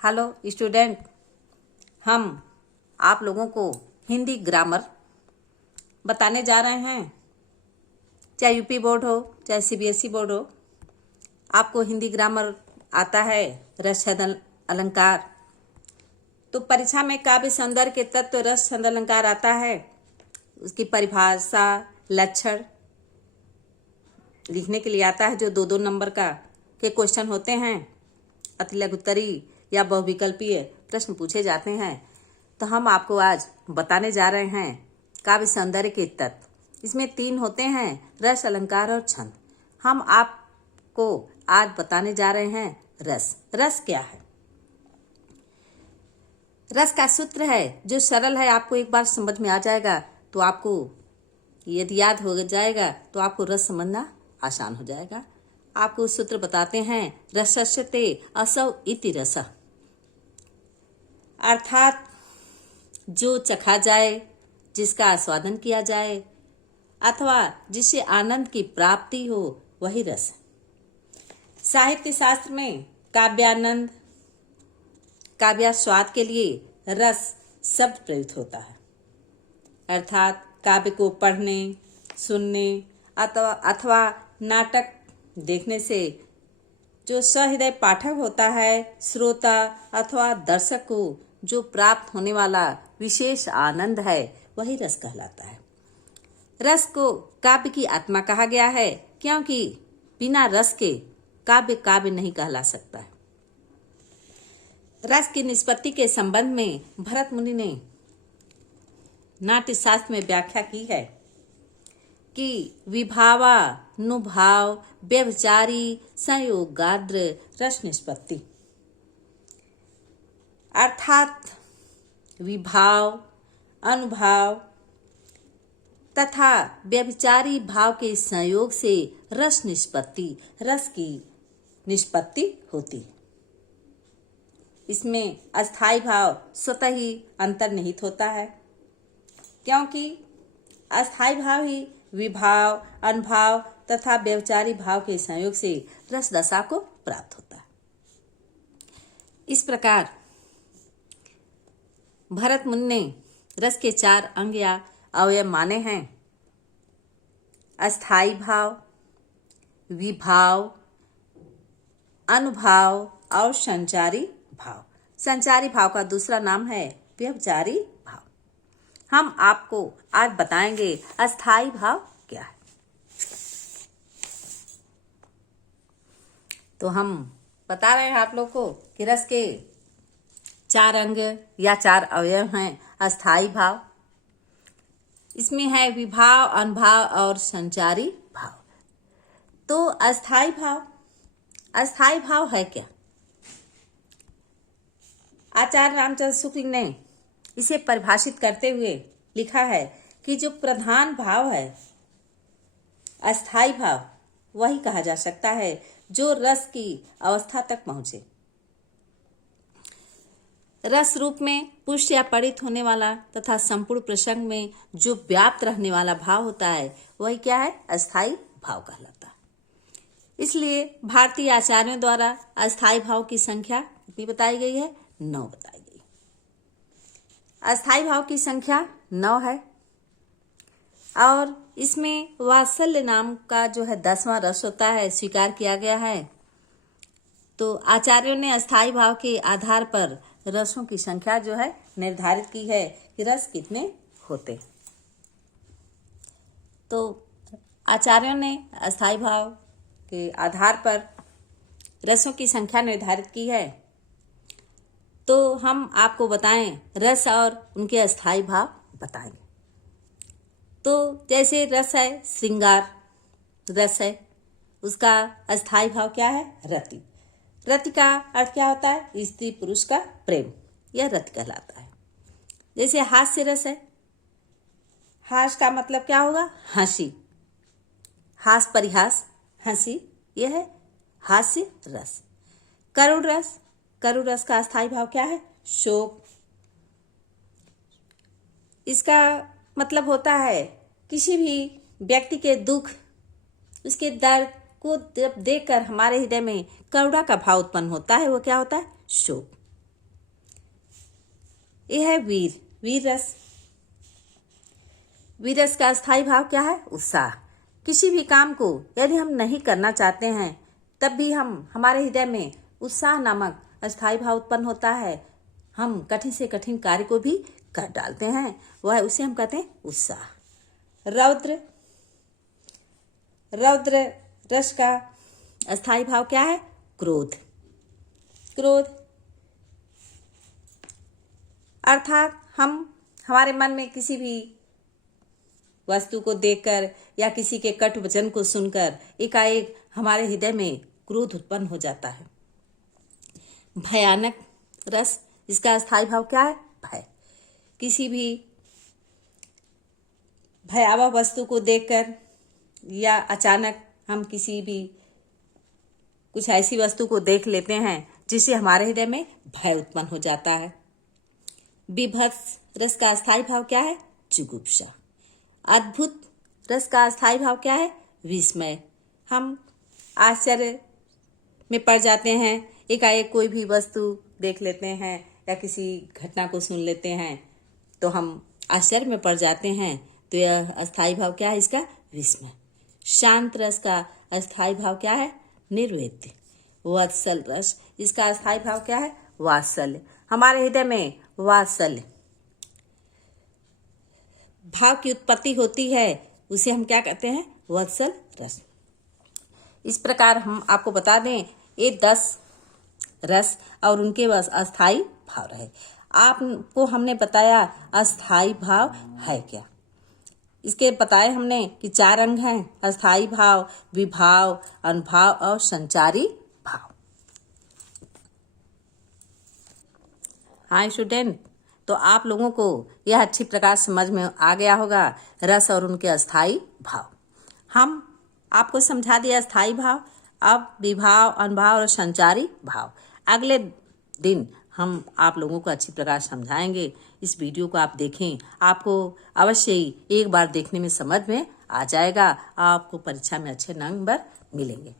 Hello student, हम आप लोगों को हिंदी ग्रामर बताने जा रहे हैं। चाहे यूपी बोर्ड हो चाहे सीबीएसई बोर्ड हो, आपको हिंदी ग्रामर आता है, रस छंद अलंकार। तो परीक्षा में काव्य सौंदर्य के तत्व रस छंद अलंकार आता है, उसकी परिभाषा लक्षण लिखने के लिए आता है, जो 2-2 नंबर का के क्वेश्चन होते हैं। अति लघुत्तरी या बहुविकल्पीय प्रश्न पूछे जाते हैं। तो हम आपको आज बताने जा रहे हैं काव्य सौंदर्य के तत्व। इसमें 3 होते हैं, रस अलंकार और छंद। हम आपको आज बताने जा रहे हैं रस। रस क्या है? रस का सूत्र है जो सरल है, आपको एक बार समझ में आ जाएगा तो आपको यदि याद हो जाएगा तो आपको रस समझना आसान हो जाएगा। आपको सूत्र बताते हैं, रसस्यते असौ इति रसः, अर्थात जो चखा जाए, जिसका आस्वादन किया जाए अथवा जिससे आनंद की प्राप्ति हो, वही रस है। साहित्य शास्त्र में काव्यानंद काव्यास्वाद के लिए रस शब्द प्रयुक्त होता है, अर्थात काव्य को पढ़ने सुनने अथवा नाटक देखने से जो सहृदय पाठक होता है, श्रोता अथवा दर्शक को जो प्राप्त होने वाला विशेष आनंद है, वही रस कहलाता है। रस को काव्य की आत्मा कहा गया है, क्योंकि बिना रस के काव्य काव्य नहीं कहला सकता है। रस की निष्पत्ति के संबंध में भरत मुनि ने नाट्य शास्त्र में व्याख्या की है कि विभावानुभाव व्यभिचारी संयोगाद्र रस निष्पत्ति, अर्थात विभाव, अनुभाव तथा व्यभिचारी भाव के संयोग से रस की निष्पत्ति होती है। इसमें अस्थाई भाव स्वतः ही अंतर्निहित होता है, क्योंकि अस्थाई भाव ही विभाव, अनुभाव तथा व्यभिचारी भाव के संयोग से रस दशा को प्राप्त होता है। इस प्रकार भरत मुनि ने रस के 4 अंग या अवयव माने हैं: अस्थाई भाव, विभाव, अनुभाव और संचारी भाव। संचारी भाव का दूसरा नाम है व्यभिचारी भाव। हम आपको आज बताएंगे अस्थाई भाव क्या है। तो हम बता रहे हैं आप लोग को कि रस के 4 अंग या 4 अवयव हैं। अस्थाई भाव, इसमें है विभाव, अनुभाव और संचारी भाव। तो अस्थाई भाव है क्या? आचार्य रामचंद्र शुक्ल ने इसे परिभाषित करते हुए लिखा है कि जो प्रधान भाव है अस्थाई भाव, वही कहा जा सकता है जो रस की अवस्था तक पहुंचे। रस रूप में पुष्ट या पढ़ित होने वाला तथा संपूर्ण प्रसंग में जो व्याप्त रहने वाला भाव होता है, वही क्या है? अस्थाई भाव कहलाता है। इसलिए भारतीय आचार्यों द्वारा अस्थाई भाव की संख्या कितनी बताई गई है? 9 बताई गई। अस्थाई भाव की संख्या 9 है और इसमें वात्सल्य नाम का जो है 10वां रस होता है, स्वीकार किया गया है। तो आचार्यों ने अस्थाई भाव के आधार पर रसों की संख्या जो है निर्धारित की है कि रस कितने होते। तो आचार्यों ने अस्थाई भाव के आधार पर रसों की संख्या निर्धारित की है। तो हम आपको बताएं रस और उनके अस्थाई भाव बताएंगे। तो जैसे रस है, श्रृंगार रस है, उसका अस्थाई भाव क्या है? रति। रति का अर्थ क्या होता है? स्त्री पुरुष का प्रेम, यह रति कहलाता है। जैसे हास्य रस है, हास का मतलब क्या होगा? हंसी, हास परिहास हंसी, यह है हास्य रस। करुण रस का अस्थाई भाव क्या है? शोक। इसका मतलब होता है किसी भी व्यक्ति के दुख, उसके दर्द को जब देखकर हमारे हृदय में करुणा का भाव उत्पन्न होता है, वो क्या होता है? शोक। ये है वीर, वीर रस। वीर रस का स्थायी भाव क्या है? उत्साह। किसी भी काम को यदि हम नहीं करना चाहते हैं तब भी हमारे हृदय में उत्साह नामक अस्थायी भाव उत्पन्न होता है। हम कठिन से कठिन कार्य को भी कर डालते हैं, वह उसे हम कहते हैं उत्साह। रौद्र, रौद्र रस का अस्थायी भाव क्या है? क्रोध, क्रोध अर्थात हमारे मन में किसी भी वस्तु को देखकर या किसी के कटु वचन को सुनकर एकाएक हमारे हृदय में क्रोध उत्पन्न हो जाता है। भयानक रस, इसका अस्थायी भाव क्या है? भय। किसी भी भयावह वस्तु को देखकर या अचानक हम किसी भी कुछ ऐसी वस्तु को देख लेते हैं जिससे हमारे हृदय में भय उत्पन्न हो जाता है। विभत्स रस का अस्थायी भाव क्या है? जुगुप्सा। अद्भुत रस का अस्थायी भाव क्या है? विस्मय। हम आश्चर्य में पड़ जाते हैं, एकाएक कोई भी वस्तु देख लेते हैं या किसी घटना को सुन लेते हैं तो हम आश्चर्य में पड़ जाते हैं, तो यह अस्थायी भाव क्या है इसका? विस्मय। शांत रस का अस्थायी भाव क्या है? निर्वेद्य। वत्सल रस, इसका अस्थायी भाव क्या है? वात्सल्य। हमारे हृदय में वात्सल्य भाव की उत्पत्ति होती है, उसे हम क्या कहते हैं? वत्सल रस। इस प्रकार हम आपको बता दें ये 10 रस और उनके बस अस्थायी भाव रहे। आपको हमने बताया अस्थायी भाव है क्या। इसके बताए हमने कि 4 अंग हैं: अस्थायी भाव, विभाव, अनुभाव और संचारी भाव। हाँ स्टूडेंट, तो आप लोगों को यह अच्छी प्रकार समझ में आ गया होगा रस और उनके अस्थायी भाव। हम आपको समझा दिया अस्थायी भाव, अब विभाव, अनुभाव और संचारी भाव। अगले दिन हम आप लोगों को अच्छी प्रकार समझाएंगे। इस वीडियो को आप देखें, आपको अवश्य ही एक बार देखने में समझ में आ जाएगा, आपको परीक्षा में अच्छे नंबर मिलेंगे।